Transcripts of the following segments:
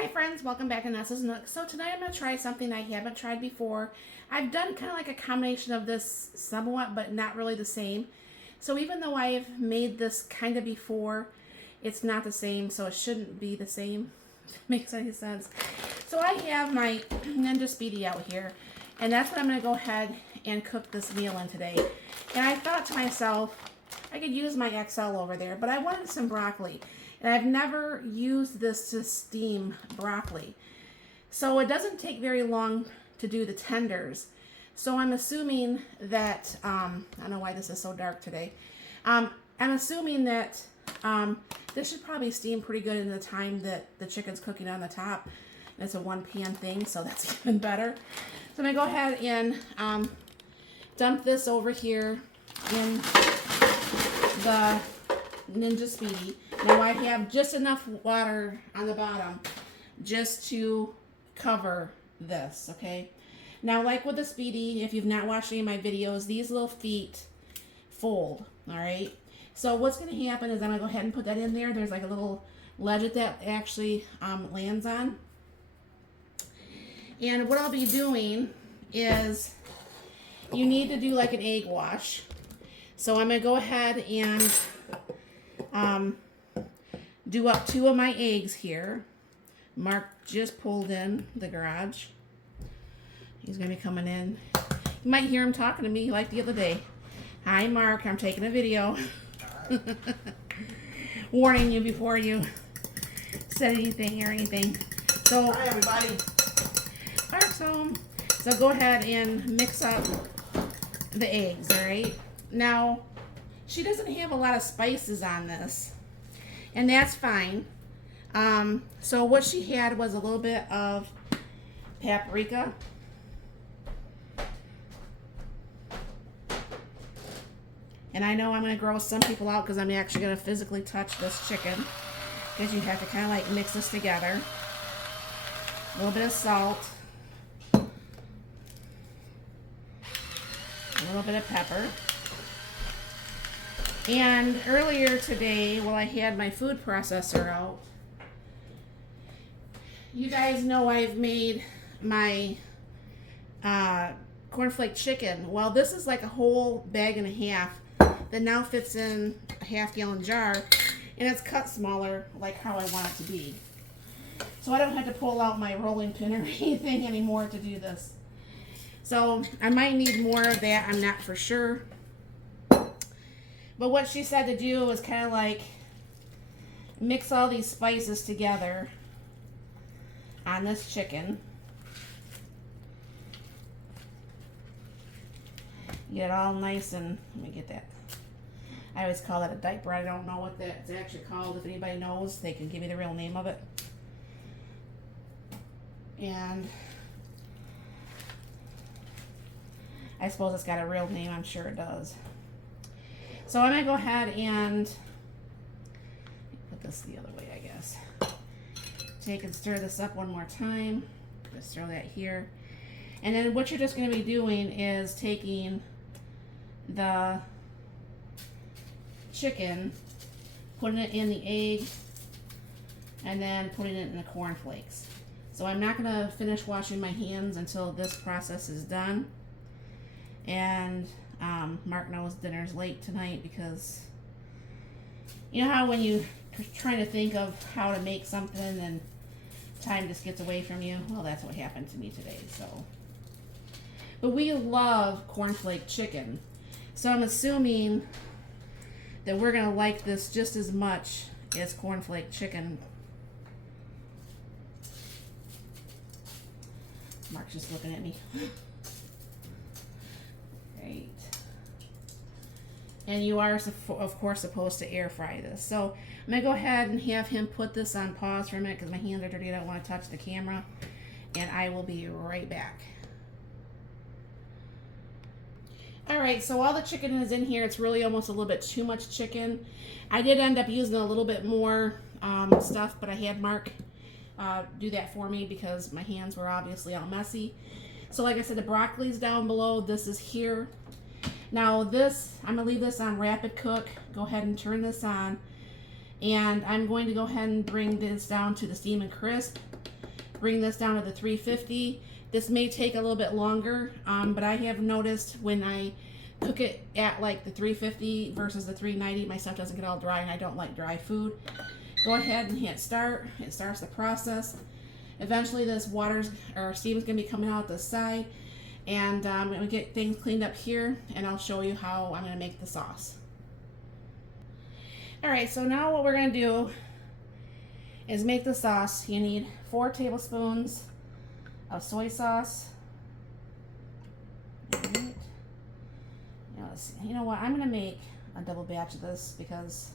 Hi friends, welcome back to Nessa's Nook. So tonight I'm going to try something I haven't tried before. I've done kind of like a combination of this somewhat, but not really the same. So even though I've made this kind of before, it's not the same, so it shouldn't be the same. Makes any sense. So I have my Ninja Speedi out here, and that's what I'm going to go ahead and cook this meal in today. And I thought to myself, I could use my XL over there, but I wanted some broccoli. And I've never used this to steam broccoli. So it doesn't take very long to do the tenders. So I'm assuming that, I don't know why this is so dark today. I'm assuming that this should probably steam pretty good in the time that the chicken's cooking on the top. And it's a one pan thing, so that's even better. So I'm gonna go ahead and dump this over here in the Ninja Speedi. Now I have just enough water on the bottom just to cover this, okay? Now like with the Speedi, if you've not watched any of my videos, these little feet fold, all right? So what's gonna happen is I'm gonna go ahead and put that in there. There's like a little ledge that actually lands on. And what I'll be doing is you need to do like an egg wash. So I'm gonna go ahead and do up 2 of my eggs here. Mark just pulled in the garage. He's gonna be coming in. You might hear him talking to me like the other day. Hi Mark, I'm taking a video. Warning you before you said anything or anything. So, hi everybody. Mark's home. So go ahead and mix up the eggs, alright? Now, she doesn't have a lot of spices on this, and that's fine. So what she had was a little bit of paprika, and I know I'm going to gross some people out because I'm actually going to physically touch this chicken, because you have to kind of like mix this together. A little bit of salt, a little bit of pepper. And earlier today, while I had my food processor out, you guys know I've made my cornflake chicken. Well, this is like a whole bag and a half that now fits in a half-gallon jar, and it's cut smaller like how I want it to be. So I don't have to pull out my rolling pin or anything anymore to do this. So I might need more of that, I'm not for sure. But what she said to do was kind of like mix all these spices together on this chicken. Get it all nice and, let me get that. I always call that a diaper. I don't know what that's actually called. If anybody knows, they can give me the real name of it. And I suppose it's got a real name. I'm sure it does. So I'm going to go ahead and put this the other way, I guess. Take and stir this up one more time. Just throw that here. And then what you're just going to be doing is taking the chicken, putting it in the egg, and then putting it in the cornflakes. So I'm not going to finish washing my hands until this process is done. And Mark knows dinner's late tonight because you know how when you're trying to think of how to make something and time just gets away from you? Well, that's what happened to me today. So, but we love cornflake chicken, so I'm assuming that we're gonna like this just as much as cornflake chicken. Mark's just looking at me. Great. And you are, of course, supposed to air fry this. So I'm going to go ahead and have him put this on pause for a minute because my hands are dirty. I don't want to touch the camera. And I will be right back. Alright, so while the chicken is in here, it's really almost a little bit too much chicken. I did end up using a little bit more stuff, but I had Mark do that for me because my hands were obviously all messy. So like I said, the broccoli's down below. This is here. Now this, I'm going to leave this on rapid cook. Go ahead and turn this on. And I'm going to go ahead and bring this down to the steam and crisp. bring this down to the 350. This may take a little bit longer, but I have noticed when I cook it at like the 350 versus the 390, my stuff doesn't get all dry, and I don't like dry food. Go ahead and hit start. It starts the process. Eventually this water's or steam is going to be coming out the side, and I'm going to get things cleaned up here, and I'll show you how I'm going to make the sauce. Alright, so now what we're going to do is make the sauce. You need 4 tablespoons of soy sauce. All right. Now let's see. You know what? I'm going to make a double batch of this because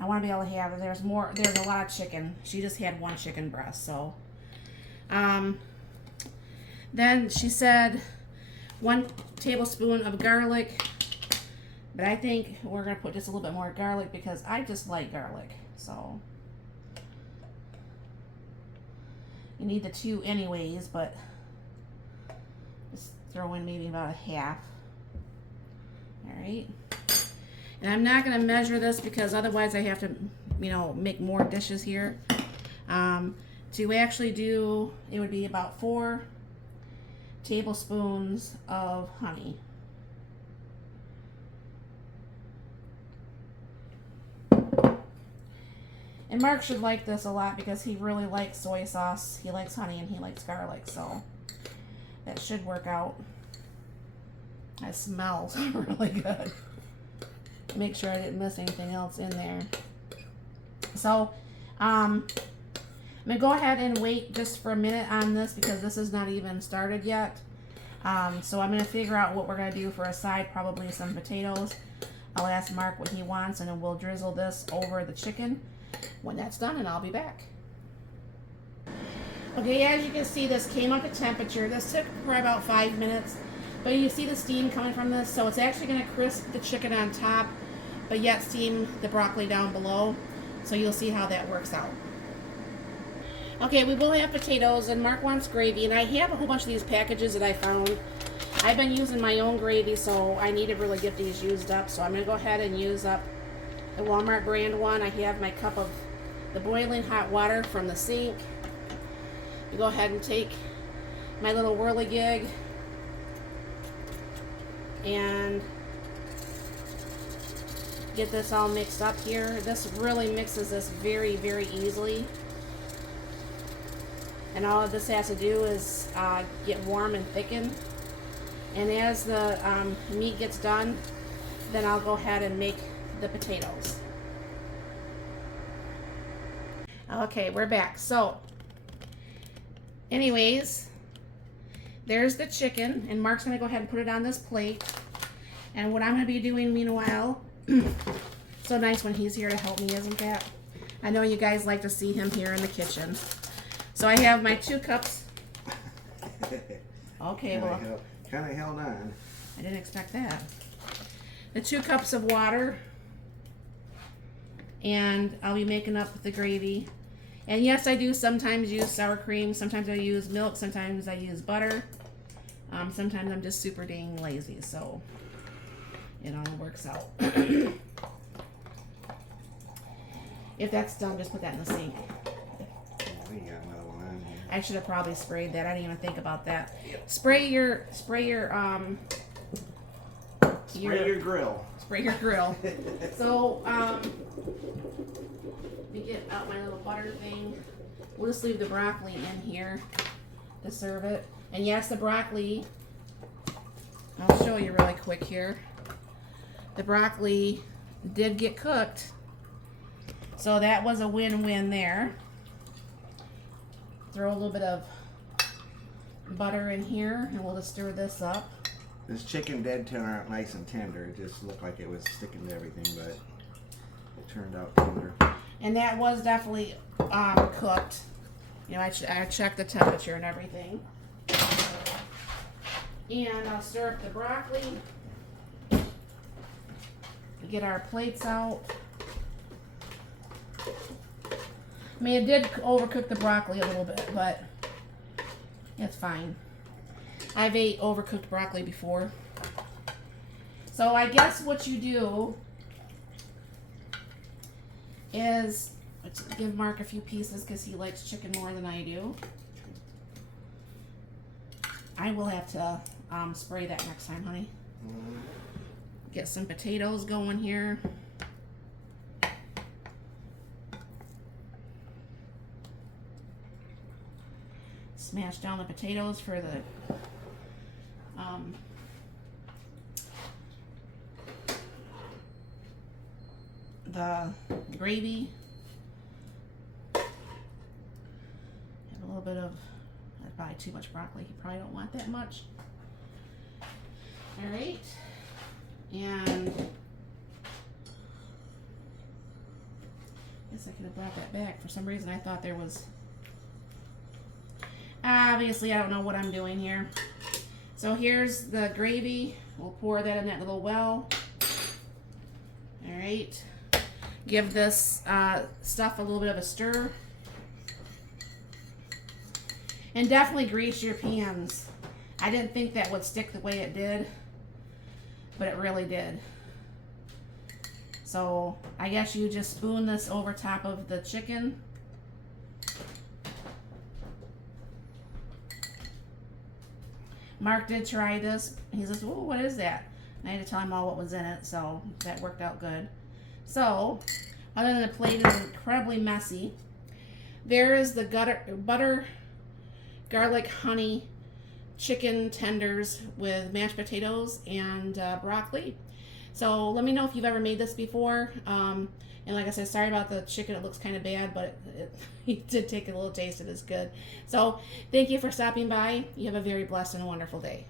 I want to be able to have, there's a lot of chicken. She just had 1 chicken breast, so. Then she said 1 tablespoon of garlic, but I think we're going to put just a little bit more garlic because I just like garlic, so. You need the 2 anyways, but just throw in maybe about a half. All right. And I'm not going to measure this because otherwise I have to, you know, make more dishes here. To actually do, it would be about 4 tablespoons of honey. And Mark should like this a lot because he really likes soy sauce, he likes honey, and he likes garlic, so that should work out. That smells really good. Make sure I didn't miss anything else in there. So, I'm going to go ahead and wait just for a minute on this because this is not even started yet. So I'm going to figure out what we're going to do for a side, probably some potatoes. I'll ask Mark what he wants, and then we'll drizzle this over the chicken when that's done, and I'll be back. Okay, as you can see, this came up to temperature. This took for about 5 minutes, but you see the steam coming from this, so it's actually going to crisp the chicken on top, but yet steam the broccoli down below. So you'll see how that works out. Okay, we will have potatoes, and Mark wants gravy, and I have a whole bunch of these packages that I found. I've been using my own gravy, so I need to really get these used up. So I'm going to go ahead and use up the Walmart brand one. I have my cup of the boiling hot water from the sink. You go ahead and take my little whirligig and get this all mixed up here. This really mixes this very, very easily. And all of this has to do is get warm and thicken. And as the meat gets done, then I'll go ahead and make the potatoes. Okay, we're back. So, anyways, there's the chicken, and Mark's going to go ahead and put it on this plate. And what I'm going to be doing meanwhile, so nice when he's here to help me, isn't that? I know you guys like to see him here in the kitchen. So I have my 2 cups. Okay, well, kind of held on. I didn't expect that. The 2 cups of water, and I'll be making up the gravy. And yes, I do sometimes use sour cream. Sometimes I use milk. Sometimes I use butter. Sometimes I'm just super dang lazy, so it all works out. If that's done, just put that in the sink. I should have probably sprayed that. I didn't even think about that. Spray your grill. Spray your grill. So, let me get out my little butter thing. We'll just leave the broccoli in here to serve it. And yes, the broccoli, I'll show you really quick here. The broccoli did get cooked. So that was a win-win there. Throw a little bit of butter in here, and we'll just stir this up. This chicken did turn out nice and tender. It just looked like it was sticking to everything, but it turned out tender. And that was definitely cooked. You know, I checked the temperature and everything. And I'll stir up the broccoli. Get our plates out. I mean, it did overcook the broccoli a little bit, but it's fine. I've ate overcooked broccoli before. So I guess what you do is Let's give Mark a few pieces because he likes chicken more than I do. I will have to spray that next time, honey. Get some potatoes going here. Smash down the potatoes for the gravy. Have a little bit of, that's probably too much broccoli. You probably don't want that much. All right, and I guess I could have brought that back. For some reason I thought there was, obviously I don't know what I'm doing here. So here's the gravy. We'll pour that in that little well. All right, give this stuff a little bit of a stir. And definitely grease your pans. I didn't think that would stick the way it did, but it really did. So I guess you just spoon this over top of the chicken. Mark did try this. He says, "Oh, what is that?" And I had to tell him all what was in it, so that worked out good. So, other than the plate is incredibly messy, there is the butter, garlic, honey, chicken tenders with mashed potatoes and broccoli. So let me know if you've ever made this before. And like I said, sorry about the chicken. It looks kind of bad, but it did take a little taste. It is good. So thank you for stopping by. You have a very blessed and wonderful day.